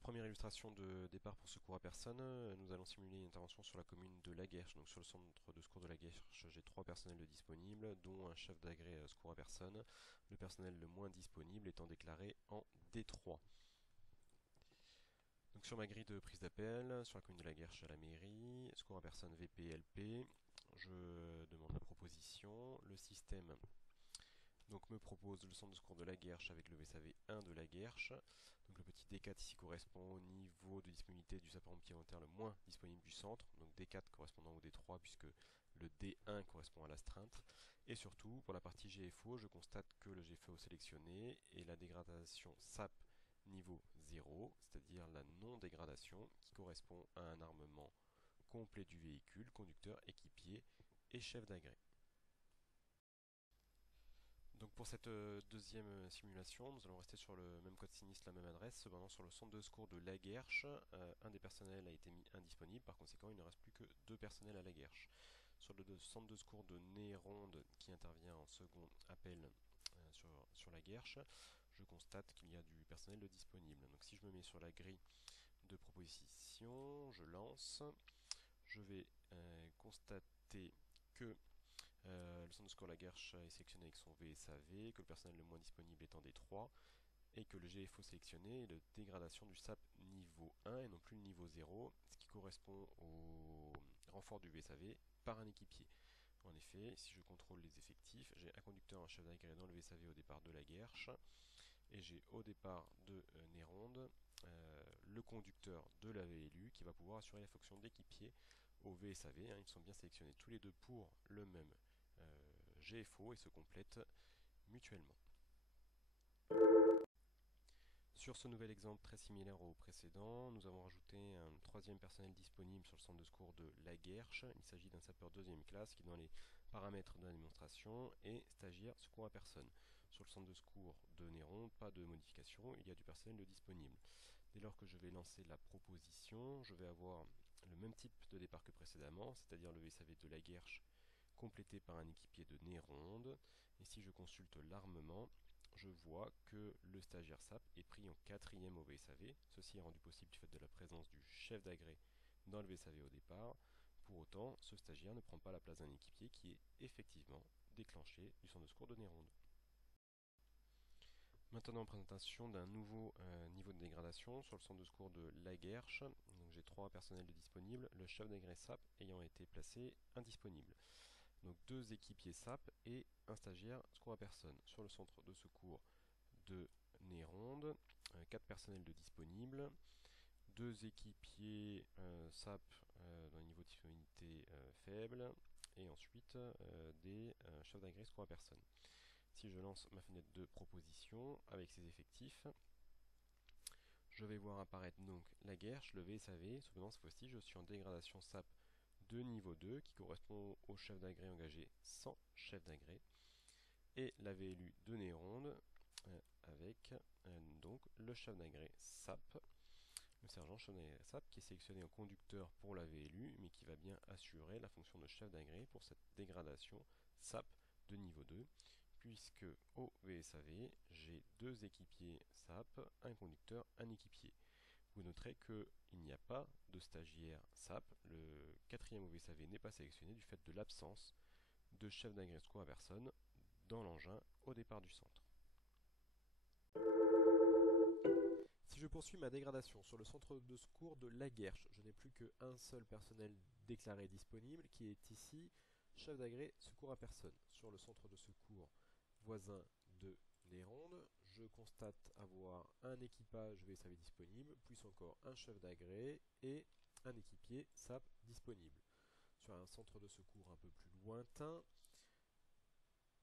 Première illustration de départ pour secours à personne. Nous allons simuler une intervention sur la commune de Laguerche. Donc sur le centre de secours de Laguerche, j'ai 3 personnels de disponibles, dont un chef d'agré secours à personne. Le personnel le moins disponible étant déclaré en D3. Donc sur ma grille de prise d'appel, sur la commune de Laguerche à la mairie, secours à personne VPLP, je demande la proposition. Le système donc me propose le centre de secours de Laguerche avec le VSAV 1 de Laguerche. Donc le petit D4 ici correspond au niveau de disponibilité du sapeur-pompier volontaire le moins disponible du centre. Donc D4 correspondant au D3 puisque le D1 correspond à l'astreinte. Et surtout, pour la partie GFO, je constate que le GFO sélectionné est la dégradation SAP niveau 0, c'est-à-dire la non-dégradation qui correspond à un armement complet du véhicule, conducteur, équipier et chef d'agré. Donc pour cette deuxième simulation, nous allons rester sur le même code sinistre, la même adresse, cependant sur le centre de secours de Laguerche, un des personnels a été mis indisponible, par conséquent il ne reste plus que 2 personnels à Laguerche. Sur le centre de secours de Néronde qui intervient en second appel sur Laguerche, je constate qu'il y a du personnel de disponible. Donc si je me mets sur la grille de proposition, je lance, je vais constater que le centre de secours Laguerche est sélectionné avec son VSAV, que le personnel le moins disponible est en D3, et que le GFO sélectionné est de dégradation du SAP niveau 1 et non plus le niveau 0, ce qui correspond au renfort du VSAV par un équipier. En effet, si je contrôle les effectifs, j'ai un conducteur, un chef d'agré dans le VSAV au départ de Laguerche, et j'ai au départ de Néronde le conducteur de la VLU qui va pouvoir assurer la fonction d'équipier au VSAV. Ils sont bien sélectionnés tous les deux pour le même GFO et se complètent mutuellement. Sur ce nouvel exemple très similaire au précédent, nous avons rajouté un troisième personnel disponible sur le centre de secours de Laguerche. Il s'agit d'un sapeur deuxième classe qui, dans les paramètres de la démonstration, est stagiaire secours à personne. Sur le centre de secours de Néron, pas de modification, il y a du personnel de disponible. Dès lors que je vais lancer la proposition, je vais avoir le même type de départ que précédemment, c'est-à-dire le VSAV de Laguerche complété par un équipier de Néronde. Et si je consulte l'armement, je vois que le stagiaire SAP est pris en 4e au VSAV. Ceci est rendu possible du fait de la présence du chef d'agré dans le VSAV au départ. Pour autant, ce stagiaire ne prend pas la place d'un équipier qui est effectivement déclenché du centre de secours de Néronde. Maintenant, présentation d'un nouveau niveau de dégradation sur le centre de secours de Laguerche. J'ai 3 personnels de disponibles, le chef d'agré SAP ayant été placé indisponible. Donc 2 équipiers SAP et un stagiaire secours à personne. Sur le centre de secours de Néronde, 4 personnels de disponibles, 2 équipiers SAP dans les niveaux de disponibilité faibles, et ensuite des chefs d'agré secours à personne. Si je lance ma fenêtre de proposition avec ces effectifs, je vais voir apparaître donc Laguerche, le VSAV. Cependant, cette fois-ci, je suis en dégradation SAP de niveau 2 qui correspond au chef d'agré engagé sans chef d'agré, et la VLU de Néronde avec donc le chef d'agré SAP, le sergent chef d'agré SAP qui est sélectionné en conducteur pour la VLU mais qui va bien assurer la fonction de chef d'agré pour cette dégradation SAP de niveau 2, puisque au VSAV j'ai 2 équipiers SAP, un conducteur, un équipier. Vous noterez qu'il n'y a pas de stagiaire SAP, le 4e OVSAV n'est pas sélectionné du fait de l'absence de chef d'agré secours à personne dans l'engin au départ du centre. Si je poursuis ma dégradation sur le centre de secours de Laguerche, je n'ai plus qu'un seul personnel déclaré disponible qui est ici chef d'agré secours à personne. Sur le centre de secours voisin de Néronde, je constate avoir un équipage VSAV disponible, plus encore un chef d'agré et un équipier SAP disponible. Sur un centre de secours un peu plus lointain,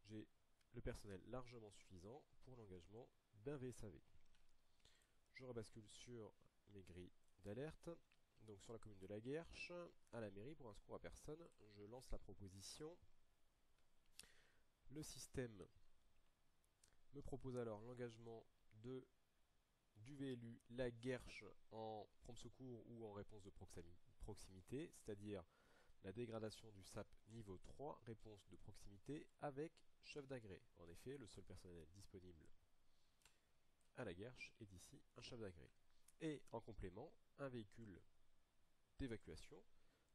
j'ai le personnel largement suffisant pour l'engagement d'un VSAV. Je rebascule sur mes grilles d'alerte. Donc sur la commune de Laguerche, à la mairie pour un secours à personne, je lance la proposition. Le système me propose alors l'engagement du VLU Laguerche en prompt secours ou en réponse de proximité, c'est-à-dire la dégradation du SAP niveau 3, réponse de proximité avec chef d'agré. En effet, le seul personnel disponible à Laguerche est ici un chef d'agré. Et en complément, un véhicule d'évacuation,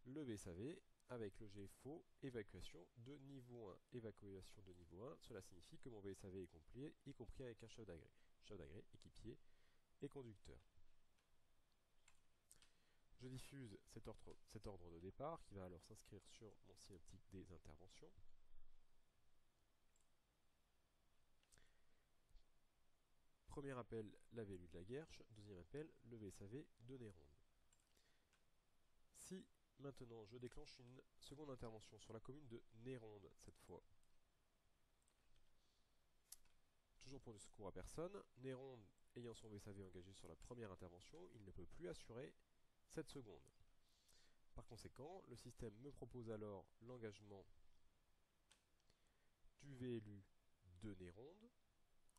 le VSAV, avec le GFO, évacuation de niveau 1. Évacuation de niveau 1, cela signifie que mon VSAV est complet, y compris avec un chef d'agré. Chef d'agré, équipier et conducteur. Je diffuse cet ordre de départ qui va alors s'inscrire sur mon synoptique des interventions. Premier appel, la VLU de la Guerche. Deuxième appel, le VSAV de Néronde. Si maintenant je déclenche une seconde intervention sur la commune de Néronde, cette fois, toujours pour du secours à personne, Néronde ayant son VSAV engagé sur la première intervention, il ne peut plus assurer cette seconde. Par conséquent, le système me propose alors l'engagement du VLU de Néronde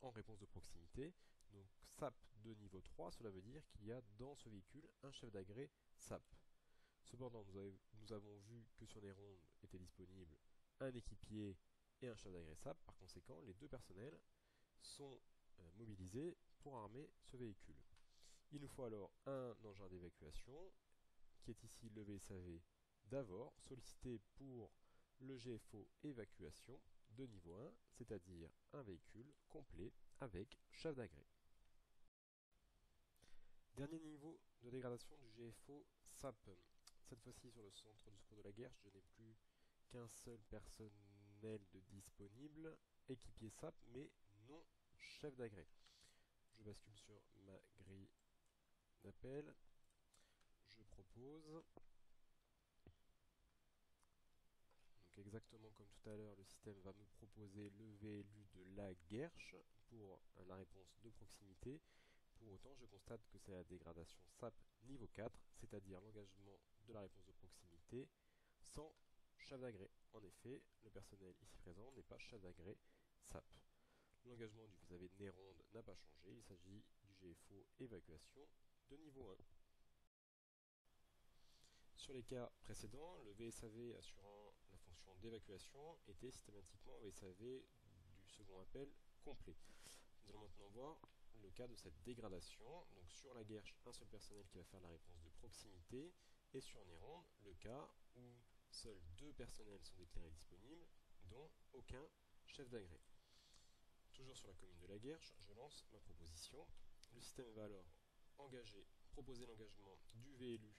en réponse de proximité. Donc SAP de niveau 3, cela veut dire qu'il y a dans ce véhicule un chef d'agré SAP. Cependant, nous avons vu que sur Néronde était disponible un équipier et un chef d'agré SAP. Par conséquent, les deux personnels sont mobilisés pour armer ce véhicule. Il nous faut alors un engin d'évacuation, qui est ici le VSAV d'Avor, sollicité pour le GFO évacuation de niveau 1, c'est-à-dire un véhicule complet avec chef d'agré. Dernier niveau de dégradation du GFO SAP. Cette fois-ci sur le centre du secours de la Guerche, je n'ai plus qu'un seul personnel de disponible, équipier SAP, mais non chef d'agré. Je bascule sur ma grille d'appel. Je propose, donc exactement comme tout à l'heure, le système va me proposer le VLU de la Guerche pour la réponse de proximité. Pour autant, je constate que c'est la dégradation SAP niveau 4, c'est-à-dire l'engagement de la réponse de proximité sans chef d'agré. En effet, le personnel ici présent n'est pas chef d'agré SAP. L'engagement du VSAV de Néronde n'a pas changé, il s'agit du GFO évacuation de niveau 1. Sur les cas précédents, le VSAV assurant la fonction d'évacuation était systématiquement un VSAV du second appel complet. Nous allons maintenant voir le cas de cette dégradation. Donc sur la Guerche, un seul personnel qui va faire la réponse de proximité, et sur Néronde, le cas où seuls deux personnels sont déclarés disponibles, dont aucun chef d'agré. Toujours sur la commune de la Guerche, je lance ma proposition. Le système va alors proposer l'engagement du VLU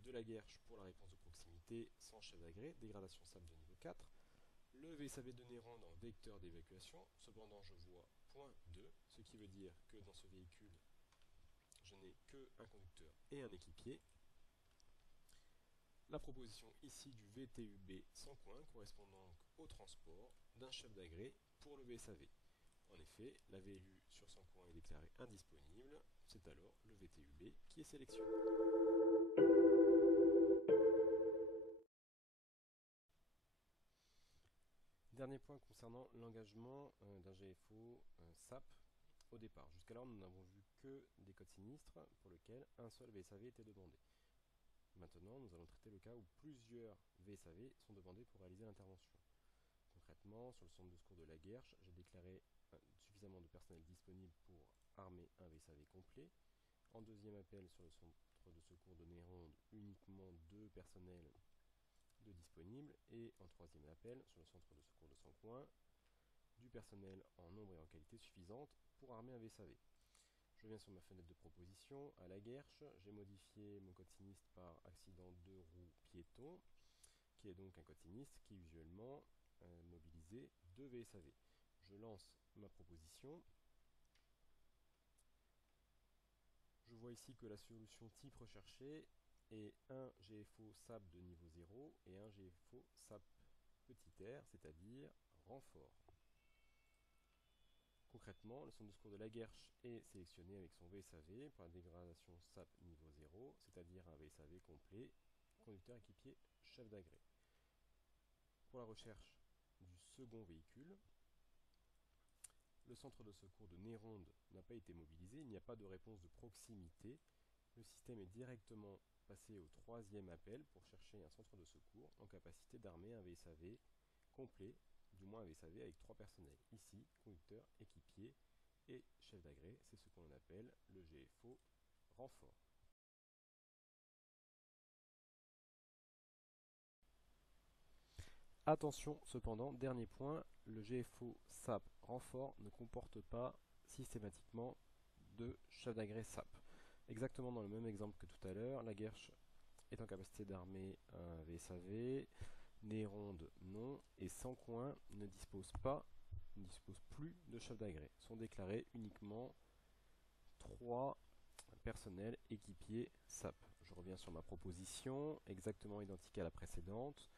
de la Guerche pour la réponse de proximité sans chef d'agré, dégradation SAP de niveau 4. Le VSAV de Néronde en vecteur d'évacuation, cependant je vois point 2, ce qui veut dire que dans ce véhicule, je n'ai qu'un conducteur et un équipier. La proposition ici du VTUB sans coin correspond donc au transport d'un chef d'agré pour le VSAV. En effet, la VLU sur sans coin est déclarée indisponible, c'est alors le VTUB qui est sélectionné. Dernier point concernant l'engagement d'un GFO SAP au départ. Jusqu'alors, nous n'avons vu que des codes sinistres pour lesquels un seul VSAV était demandé. Maintenant, nous allons traiter le cas où plusieurs VSAV sont demandés pour réaliser l'intervention. Concrètement, sur le centre de secours de la Guerche, j'ai déclaré suffisamment de personnel disponible pour armer un VSAV complet. En deuxième appel, sur le centre de secours de Néronde, uniquement 2 personnels de disponibles. Et en troisième appel, sur le centre de secours de Sancoin, du personnel en nombre et en qualité suffisante pour armer un VSAV. Je viens sur ma fenêtre de proposition, à la Guerche, j'ai modifié mon code sinistre par accident de roue piéton, qui est donc un code sinistre qui usuellement mobilisait 2 VSAV. Je lance ma proposition. Je vois ici que la solution type recherchée est un GFO SAP de niveau 0 et un GFO SAP petit r, c'est-à-dire renfort. Concrètement, le centre de secours de la Guerche est sélectionné avec son VSAV pour la dégradation SAP niveau 0, c'est-à-dire un VSAV complet, conducteur équipier, chef d'agré. Pour la recherche du second véhicule, le centre de secours de Néronde n'a pas été mobilisé, il n'y a pas de réponse de proximité. Le système est directement passé au troisième appel pour chercher un centre de secours en capacité d'armer un VSAV complet, du moins un VSAV avec 3 personnels. Ici, conducteur, équipier et chef d'agré, c'est ce qu'on appelle le GFO renfort. Attention cependant, dernier point, le GFO SAP renfort ne comporte pas systématiquement de chef d'agrès SAP. Exactement dans le même exemple que tout à l'heure, la Guerche est en capacité d'armer un VSAV, Néronde non, et Sans Coin ne dispose plus de chef d'agrès. Sont déclarés uniquement 3 personnels équipiers SAP. Je reviens sur ma proposition, exactement identique à la précédente.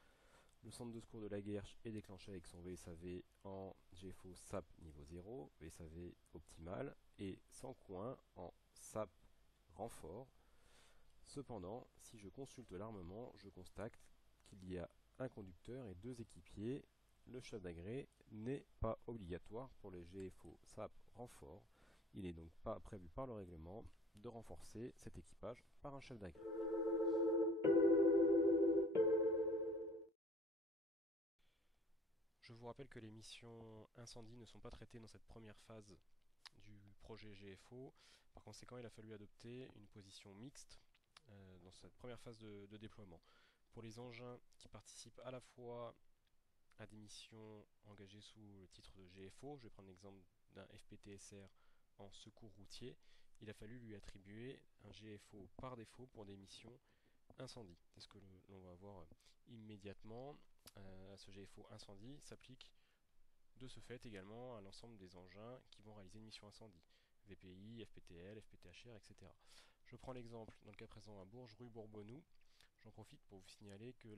Le centre de secours de la Guerche est déclenché avec son VSAV en GFO SAP niveau 0, VSAV optimal, et Sans Coin en SAP renfort. Cependant, si je consulte l'armement, je constate qu'il y a un conducteur et 2 équipiers. Le chef d'agrès n'est pas obligatoire pour les GFO SAP renfort. Il n'est donc pas prévu par le règlement de renforcer cet équipage par un chef d'agrès. Je vous rappelle que les missions incendie ne sont pas traitées dans cette première phase du projet GFO. Par conséquent, il a fallu adopter une position mixte dans cette première phase de déploiement. Pour les engins qui participent à la fois à des missions engagées sous le titre de GFO, je vais prendre l'exemple d'un FPTSR en secours routier, il a fallu lui attribuer un GFO par défaut pour des missions incendie. C'est ce que l'on va voir immédiatement. Ce GFO incendie s'applique de ce fait également à l'ensemble des engins qui vont réaliser une mission incendie. VPI, FPTL, FPTHR, etc. Je prends l'exemple dans le cas présent à Bourges, rue Bourbonnoux. J'en profite pour vous signaler que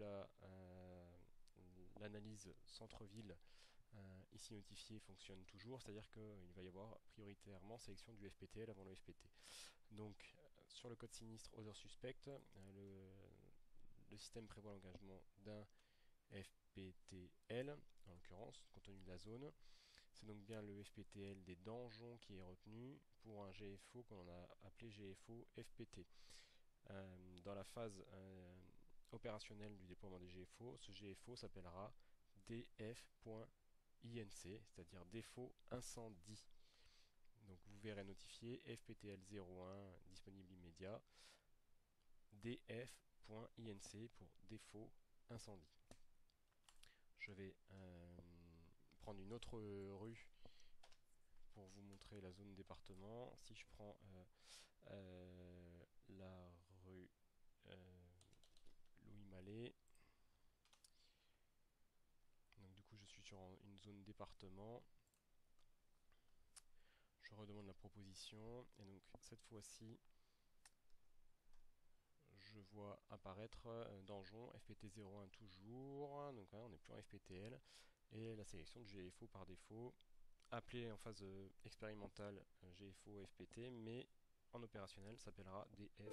l'analyse centre-ville ici notifiée fonctionne toujours, c'est-à-dire qu'il va y avoir prioritairement sélection du FPTL avant le FPT. Donc sur le code sinistre aux heures suspectes, le système prévoit l'engagement d'un FPTL, en l'occurrence, compte tenu de la zone. C'est donc bien le FPTL des Danjons qui est retenu pour un GFO qu'on a appelé GFO FPT. Dans la phase opérationnelle du déploiement des GFO, ce GFO s'appellera df.inc, c'est-à-dire défaut incendie. Donc vous verrez notifié FPTL 01 disponible immédiat, df.inc pour défaut incendie. Je vais prendre une autre rue pour vous montrer la zone département. Si je prends la rue Louis Mallet, donc du coup je suis sur une zone département, je redemande la proposition et donc cette fois-ci je vois apparaître Danjon FPT01 toujours, donc voilà, on n'est plus en FPTL, et la sélection de GFO par défaut, appelé en phase expérimentale GFO FPT, mais en opérationnel s'appellera df.incendie.